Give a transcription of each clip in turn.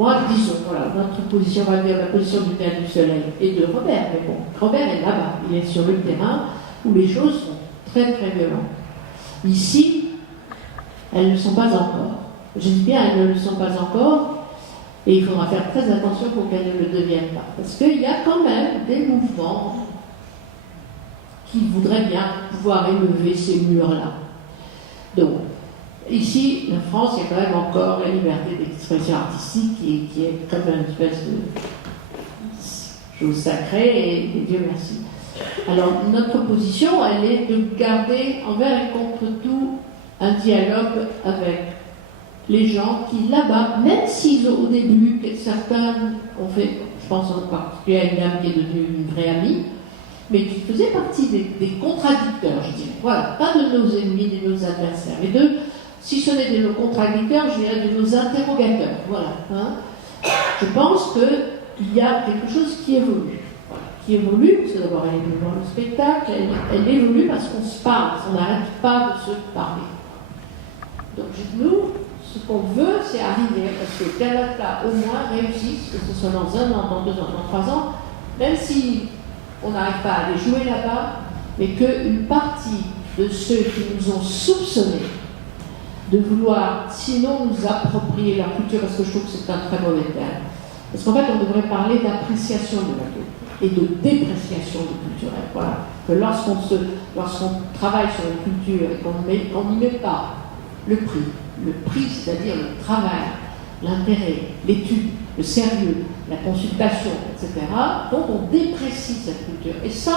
moi, disons, voilà, notre position, on va dire la position du Théâtre du Soleil et de Robert, mais bon, Robert est là-bas, il est sur le terrain où les choses sont très très violentes. Ici, elles ne le sont pas encore. Je dis bien, elles ne le sont pas encore, et il faudra faire très attention pour qu'elles ne le deviennent pas. Parce qu'il y a quand même des mouvements qui voudraient bien pouvoir élever ces murs-là. Donc, ici, en France, il y a quand même encore la liberté d'expression artistique qui est comme une espèce de chose sacrée, et Dieu merci. Alors, notre position, elle est de garder envers et contre tout un dialogue avec les gens qui, là-bas, même si au début, certains ont fait, je pense en particulier à une dame qui est devenue une vraie amie, mais qui faisait partie des contradicteurs, je dirais. Voilà, pas de nos ennemis, de nos adversaires, mais de, si ce n'est de nos contradicteurs, je dirais de nos interrogateurs. Voilà. Hein. Je pense qu'il y a quelque chose qui évolue. Voilà. Qui évolue, parce que d'abord elle évolue dans le spectacle, elle évolue parce qu'on se parle, on n'arrête pas de se parler. Donc nous, ce qu'on veut, c'est arriver à ce que Théâtre-là, au moins, réussisse, que ce soit dans 1 an, dans 2 ans, dans 3 ans, même si on n'arrive pas à aller jouer là-bas, mais qu'une partie de ceux qui nous ont soupçonnés de vouloir, sinon, nous approprier leur culture, parce que je trouve que c'est un très mauvais terme, parce qu'en fait, on devrait parler d'appréciation de la culture et de dépréciation du culturel. Voilà. Que lorsqu'on travaille sur une culture et qu'on n'y met pas le prix, c'est-à-dire le travail, l'intérêt, l'étude, le sérieux, la consultation, etc., donc on déprécie cette culture. Et ça,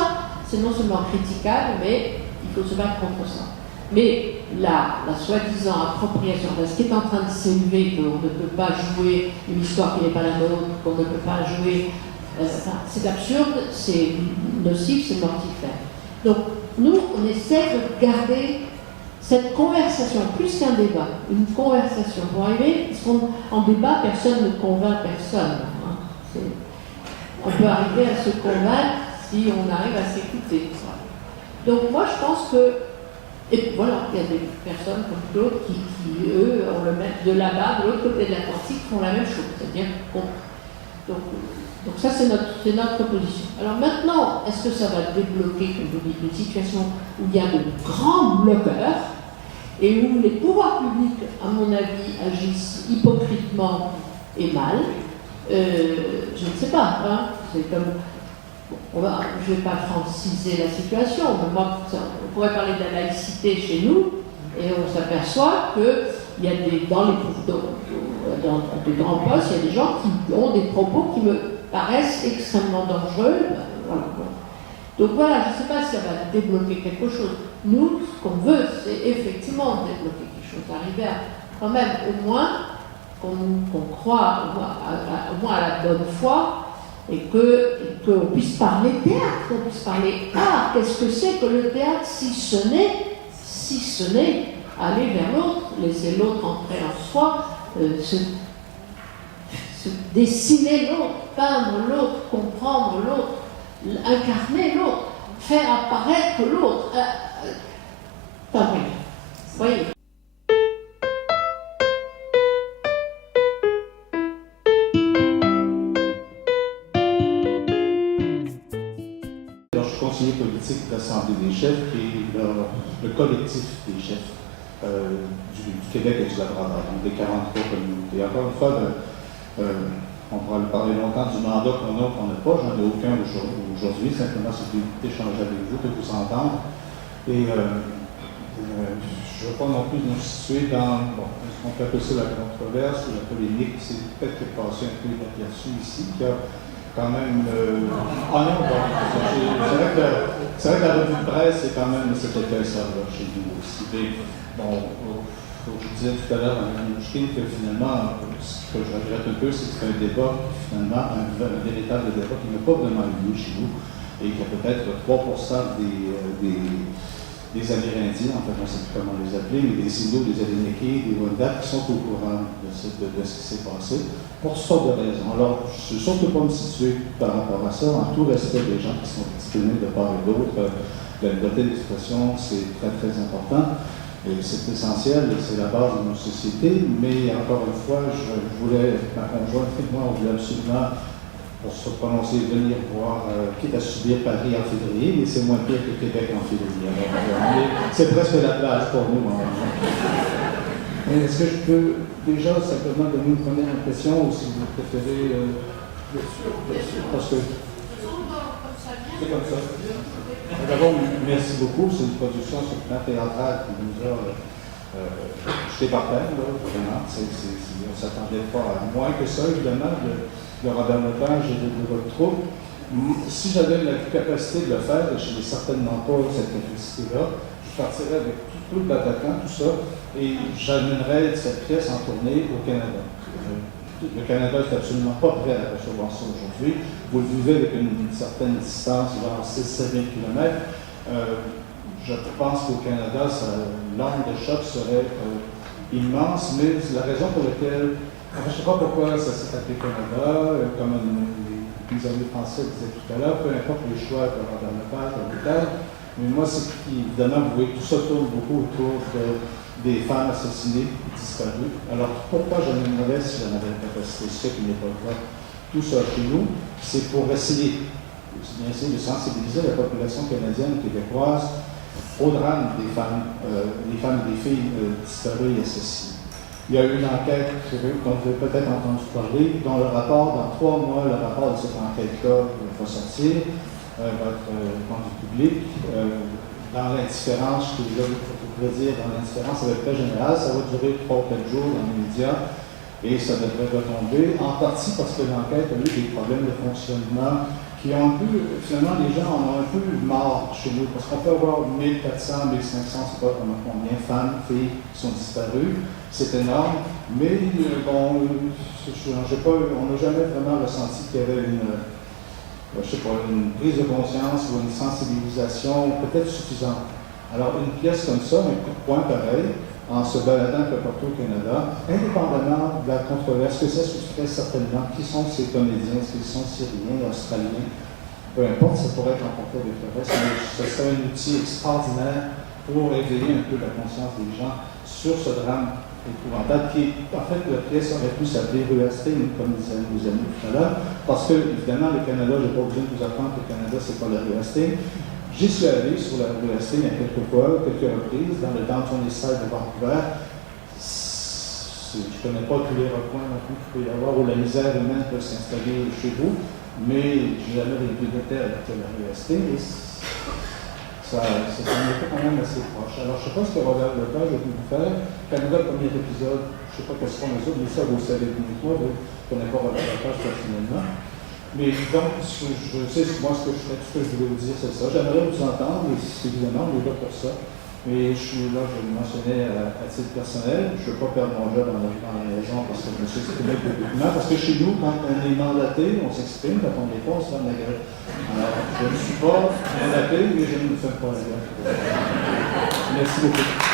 c'est non seulement critiquable, mais il faut se battre contre ça. Mais la soi-disant appropriation de ce qui est en train de s'élever, qu'on ne peut pas jouer une histoire qui n'est pas la nôtre, qu'on ne peut pas jouer, c'est absurde, c'est nocif, c'est mortifère. Donc, nous, on essaie de garder cette conversation, plus qu'un débat, une conversation pour arriver, parce qu'en débat, personne ne convainc personne. Hein. On peut arriver à se convaincre si on arrive à s'écouter. Donc moi, je pense que, et voilà, il y a des personnes comme d'autres qui, eux, on le met de là-bas, de l'autre côté de l'Atlantique, font la même chose. C'est-à-dire donc ça, c'est notre position. Alors maintenant, est-ce que ça va débloquer, comme vous dites, une situation où il y a de grands bloqueurs et où les pouvoirs publics, à mon avis, agissent hypocritement et mal? Je ne sais pas. Hein. C'est comme, je ne vais pas franciser la situation, mais moi, on pourrait parler de la laïcité chez nous, et on s'aperçoit qu'il y a dans des grands postes, il y a des gens qui ont des propos qui me paraissent extrêmement dangereux. Voilà. Donc voilà, je ne sais pas si ça va débloquer quelque chose. Nous, ce qu'on veut, c'est effectivement débloquer quelque chose, arriver à, quand même, au moins, qu'on croit au moins à la bonne foi, et qu'on puisse parler théâtre, qu'on puisse parler art. Qu'est-ce que c'est que le théâtre, si ce n'est aller vers l'autre, laisser l'autre entrer en soi, se dessiner l'autre, peindre l'autre, comprendre l'autre, incarner l'autre, faire apparaître l'autre. Enfin, oui. Voyez. Alors, je suis conseiller politique de l'Assemblée des chefs, qui est le collectif des chefs du Québec et du Labrador, donc des 43 communautés. Encore une fois, on pourra parler longtemps du mandat qu'on a ou qu'on n'a pas. J'en ai aucun aujourd'hui. Simplement, c'est d'échanger avec vous, de vous entendre. Et je ne veux pas non plus nous situer dans ce qu'on peut appeler ça la controverse ou la polémique. C'est peut-être que passer un peu inaperçu ici, qui a quand même. Ah non, bon, c'est vrai que la revue de presse, c'est quand même cet épaisseur-là chez nous aussi. Mais, bon, je disais tout à l'heure à Mme Mouchkine que finalement, ce que je regrette un peu, c'est que c'est un débat, finalement, un véritable débat qui n'a pas vraiment eu lieu chez nous et qui a peut-être 3% des Amérindiens, en fait, on ne sait plus comment les appeler, mais des Inuits, des Abenaki, des Wendat qui sont au courant de ce qui s'est passé pour toutes sortes de raisons. Alors, je ne suis surtout pas me situer par rapport à ça, en tout respect des gens qui sont exprimés de part et d'autre. La liberté d'expression, c'est très, très important. Et c'est essentiel, c'est la base de nos sociétés, mais encore une fois, ma conjointe et moi, on voulait absolument, pour se prononcer, venir voir, quitte à subir Paris en février, mais c'est moins pire que Québec en février. Alors, c'est presque la place pour nous. Est-ce que je peux déjà simplement donner une première impression, ou si vous préférez, parce que c'est comme ça. D'abord, merci beaucoup. C'est une production sur le plan théâtral qui nous a jeté par terre, vraiment. On ne s'attendait pas à moins que ça, évidemment, de Robert Lepage et de votre troupe. Si j'avais la capacité de le faire, et je n'ai certainement pas cette capacité-là, je partirais avec tout le Bataclan, tout ça, et j'amènerais cette pièce en tournée au Canada. Le Canada n'est absolument pas prêt à recevoir ça aujourd'hui. Vous le vivez avec une certaine distance, vers 6-7 000 km. Je pense qu'au Canada, l'onde de choc serait immense, mais la raison pour laquelle, je ne sais pas pourquoi ça s'est appelé Canada, comme les amis français disaient tout à l'heure, peu importe les choix de Robert Lepage, mais moi, c'est qu'évidemment, vous voyez, tout ça tourne beaucoup autour des femmes assassinées, disparues. Alors, pourquoi j'amènerais, si j'en avais la capacité, ce qui n'est pas le cas, tout ça chez nous, c'est pour essayer de sensibiliser la population canadienne et québécoise au drame des femmes et des filles disparues et assassinées. Il y a eu une enquête dont vous avez peut-être entendu parler, dont le rapport, dans 3 mois, le rapport de cette enquête-là va sortir, va être rendu public. Dans l'indifférence, je pourrais dire, dans l'indifférence, ça va être très général, ça va durer 3 ou 4 jours dans les médias, et ça devrait retomber, en partie parce que l'enquête a eu des problèmes de fonctionnement qui ont finalement, les gens en ont un peu marre chez nous, parce qu'on peut avoir 1400, 1500, c'est pas combien, femmes, filles qui sont disparues, c'est énorme, mais bon, on n'a jamais vraiment ressenti qu'il y avait une prise de conscience ou une sensibilisation peut-être suffisante. Alors, une pièce comme ça, un coup de poing pareil, en se baladant un peu partout au Canada, indépendamment de la controverse, que ça suscite certainement qui sont ces comédiens, est-ce qu'ils sont syriens, australiens, peu importe, ça pourrait être emporté avec le reste, mais ce serait un outil extraordinaire pour éveiller un peu la conscience des gens sur ce drame épouvantable qui, en fait, la pièce aurait pu s'appeler Rue Hastings, comme disaient nos amis tout à l'heure, parce que, évidemment, le Canada, je n'ai pas besoin de vous apprendre que le Canada, c'est pas la Rue Hastings. J'y suis allé sur la Rue Hastings à quelques fois, quelques reprises, dans le downtown East Side de Vancouver. Je ne connais pas tous les recoins non plus qu'il peut y avoir où la misère humaine peut s'installer chez vous, mais j'ai jamais vécu de terre avec la Rue Hastings. Ça m'en était quand même assez proche. Alors, je ne sais pas ce que Robert Lepage a pu vous faire. Canada, le premier épisode, je ne sais pas quels sont les autres, mais ça, vous le savez mieux que moi, je ne connais pas Robert Lepage personnellement. Mais donc, je sais, moi, ce que je voulais vous dire, c'est ça. J'aimerais vous entendre, et évidemment, on est là pour ça. Mais je suis là, je le mentionnais à titre personnel, je ne veux pas perdre mon job en arrivant à la maison parce que je me suis exprimé publiquement. Parce que chez nous, quand on est mandaté, on s'exprime, quand on n'est pas, on se ferme la gueule. Alors, je ne suis pas mandaté, mais je ne me ferme pas la gueule. Merci beaucoup.